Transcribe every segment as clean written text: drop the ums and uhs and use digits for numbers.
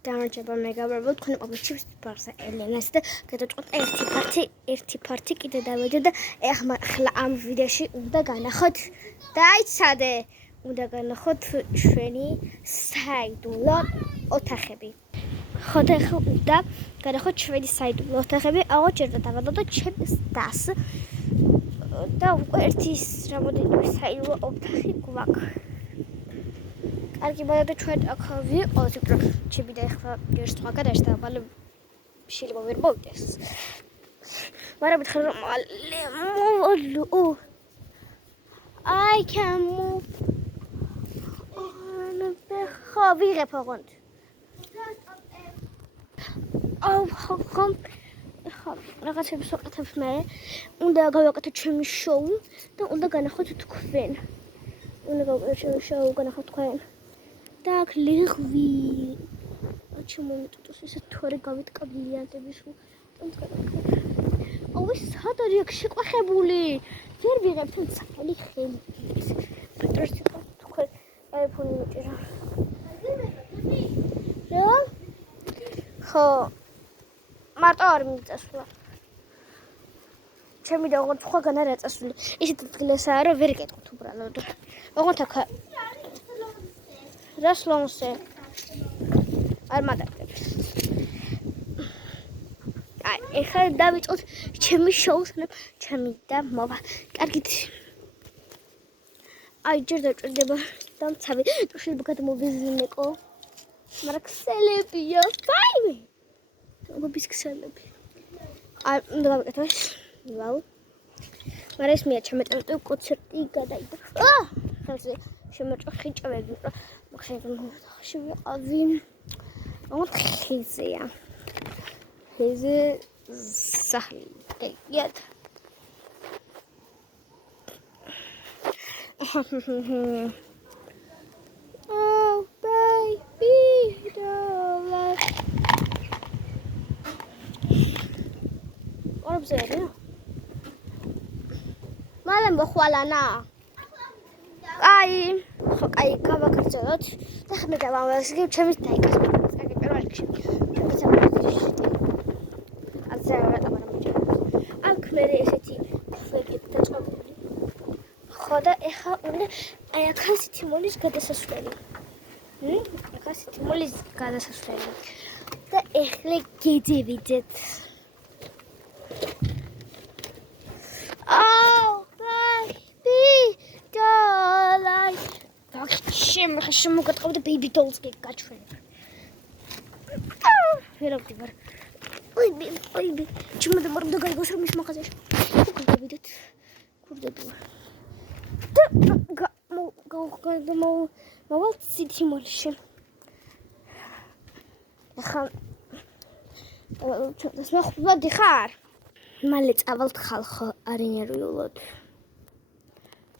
გამარჯობა მეგობრებო, თქვენ ყოფილჩივს ბარსა ელენას და გადავწყვეტ ერთი ფართი კიდე დავედო და ახლა ამ ვიდეოში უნდა განახოთ და აიცადე, უნდა განახოთ ჩვენი საიდუმლო ოთახები. ხო და ახლა უნდა განახოთ ჩვენი საიდუმლო ოთახები, აღოჩერდა დავადო ჩემს დას და უკვე ერთი რამოდენიმე საიდუმლო ოთახი გვაქვს. კარგი, მაგრამ ჩვენ აქ ვიყავთ, რომ ჩემი და ახლა ერთ სხვა გადაშთა, მალე შეიძლება ვერ მოვიდეს. მაგრამ მითხრა რომ მალე მოვალო. I can move. ხო, ვიღებ ოღონდ. ხო, რაღაცებს ვაკეთებ მე. უნდა გავაკეთო ჩემი შოუ და უნდა განახოთ თქვენ. უნდა გავაკეთო ჩემი შოუ, განახოთ თქვენ. და აქ ლეღვი ჩემომიტოს ესე თორე გავიტკაბლიანდები სულ აუ სად არის აქ შეყვეხებული ვერ ვიღებ თან საფალი ხელი პეტროს თქვენ აიფონი მიჭირა რა ხო მარტო არ მიწესვლა ჩემი და ოღონდ სხვაგან არ აწესული ისეთი დღილესაა რომ ვერ გეტყვით უბრალოდ ოღონდ აქ რასლონსე არ მაგარებს ეხლა დავიწყოთ ჩემი შოუს ჩემი და მოვა კარგით ჯერ დაჭირდება დამცავი თუ შეიძლება გადმოვიზინეკო მაგრამ ქსელებია ფაინი მოგობის ქსელები უნდა გავაკეთო ეს ვაუ მაგრამ ეს მეა ჩემეტანტო კონცერტი გადაიდა ხელზე შემოჭრა ხიჭავები შევიყავი ხიზეა ხიზე სახლი დაგიათ oh baby darling ორბზერია მალე მოხვალანა აი ხო კაი გავაკეთოთ და ხმე დავამასგებ ჩემს დაიკასო კარგი პირველ რიგში აქ მე ესეთი ფლეკები დაწყობილი ხო და ეხა უნდა აი აქ ასეთი მოლის გადასასვლელი აქ ასეთი მოლის გადასასვლელი და ეხლა გეძევიდეთ შემოგატყავდა baby dolls გაჩვენებ. ვერავდი ვარ. ოი, ჩემო და მარდა გაიგოს რომ ის მაღაზიაში. გავიდეთ. კურდები ვარ. და მოვალ city mall-ში. ახლა ეს მოხდა ხარ. მალე წავალთ ხალხო არენერულად.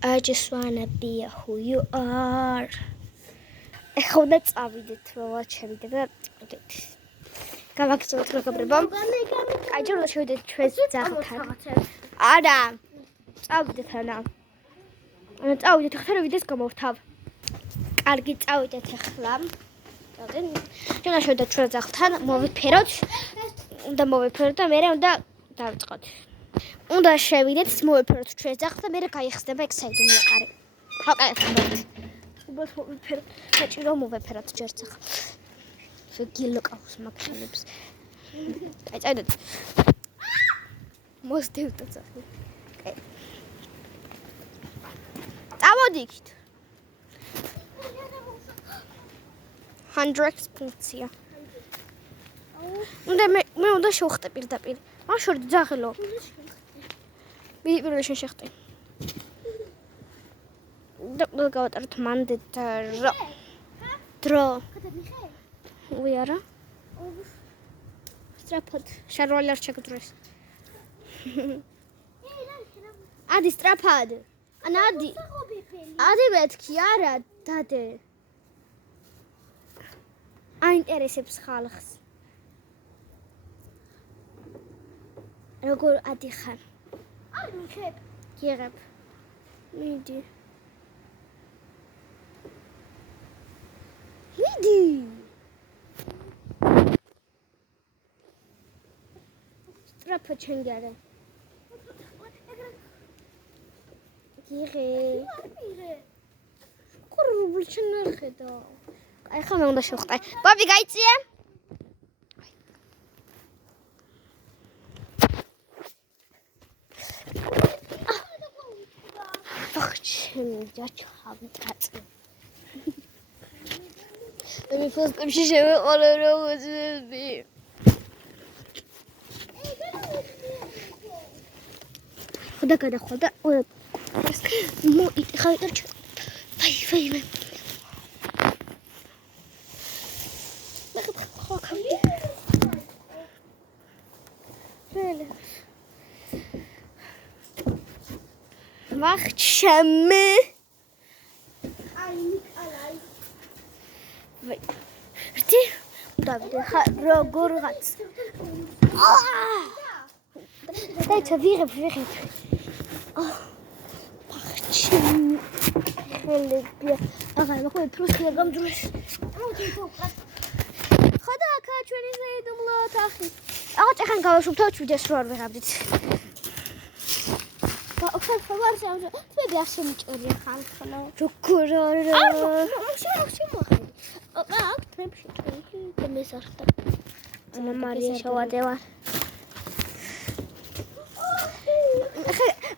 I just wanna be who you are. ეხლა უნდა წავიდეთ მოვაჩერდე და გავაკეთოთ მეგობრებო. აი ჯერ უნდა შევიდეთ ჩვენს ძაღლთან. არა. წავიდეთ ანა. წავიდეთ ახლა რა ვიდეს გამოვთავ. კარგი წავიდეთ ახლა. წავიდეთ. ჩვენ შევიდეთ ჩვენ ძაღლთან, მოვიფეროთ. უნდა მოვიფეროთ და მე უნდა დავიწყოთ. უნდა შევიდეთ, მოვიფეროთ ჩვენ ძაღლს და მე გაიხსნება ეგ საიდუმლო კარი. ხო, კაი. უბათ მოვიფეროთ, საჭირო მოვიფეროთ ჯერც ახლა. შეგილოკავს მაგხანებს. აი, წავიდეთ. მოსდევთ ძაღლი. კაი. წავოდით. 100 ფუნქცია. მე უნდა შევხტე პირდაპირ. მაშორდი ძაღლო. პირველ შეხტე. და გავატაროთ მანდ დრო. ვი არა? სტრაფად. შარვალ არ ჩაგდრეს. ადი სტრაფად. ანადი. ადი მეთქი არა დადე. აინტერესებს ხალხს. როგორ ადიხარ? არ მიხებ. გიღებ. მიდი. მიდი. სტრაფა ჩენგარე. გიღე. ყურბულ ჩნერხედა. აი ხომ უნდა შევხტა. ბაბი გაიწია? ჩემი ჯაჭავი წაწი. მე ფოსტებში შევეყოლე როგორცები. ხოდა გადახვალ და მოიტეხა ვიტარჩ. ვაი მე. ხო კამი. რელე. მახჩამე. ვაი. რთი? დავიდე ხა როგორღაც. დაიცა ვიღებ. მახჩამე. ხელებია. აღარ მოხდა პროსკია გამძულეს. ხოდა აქა ჩვენი ზეიდუმლო თახი. აღარ ეხან გავაშუფთავ ვიდეს რო არ ვიღებდით. ოქროს ფორმაში ამჟა თვედი არ შემიჭერია ხალხნა. როგორ არა? შემოხდი. აქ თრებში და მესახტა. ანა მარია შევადევა.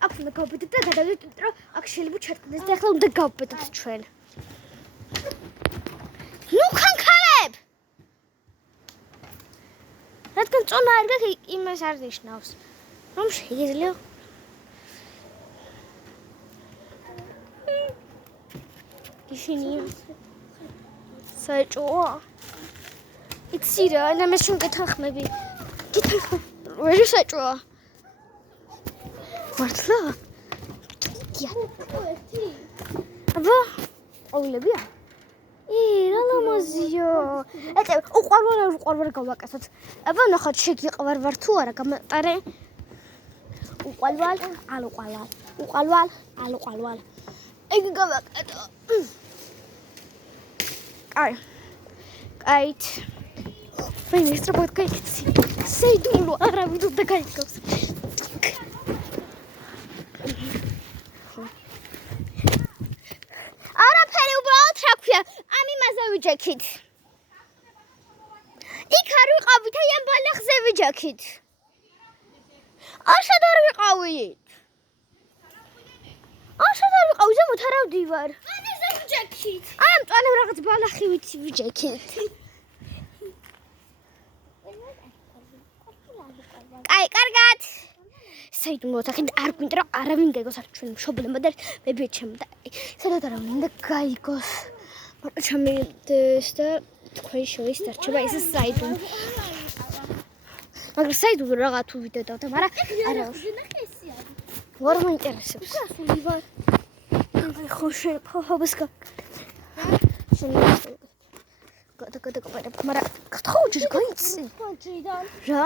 აქ უნდა გავბედოთ და გადავიდეთ, რომ აქ შეიძლება ჩატკდეს და ახლა უნდა გავბედოთ ჩვენ. ნუ ხანქალებ! რადგან წონა არ გაქვს, იმას არ ნიშნავს. რომ შეიძლება ისინი საჭოა იცი რა და მე შენ გეთანხმები ვერი საჭოა მართლა აბა აულებია რა ლამაზია ეტე უყარვარ გავაკეთოთ აბა ნახოთ შეგიყვარ ვარ თუ არა გამატარე უყალვალ ეგ გავაკეთო კაით ვინმე სწრაფად გაიქცი სეიდუმლო არავინ უნდა გაიგოს არაფერი უბრალოდ რა ქვია ამ იმაზე ვიჯექით იქ არ ვიყავით აი ამ ბალახზე ვიჯექით არშად არ ვიყავით ზემოთ არ ავდივარ ანეზე ვიჯექით აი ამ წვანემ რაღაც ბალახი ვიჯექით კაი კარგად საიდუმლო თახით არ გვინდა რომ არავინ გაიგოს არ ჩვენ მშობლებმა და ბებია ჩემ და სადაც არავინ უნდა გაიგოს მაგრამ ჩამედეს და თქვენ შორის დარჩება ეს საიდუმლო მაგრამ საიდუმლო რაღა თუ ვიდოდავ და მაგრამ არა ვარ მაინტერესებს ხო შენ ფობეს მაგრამ ხოჯი გაიცი რა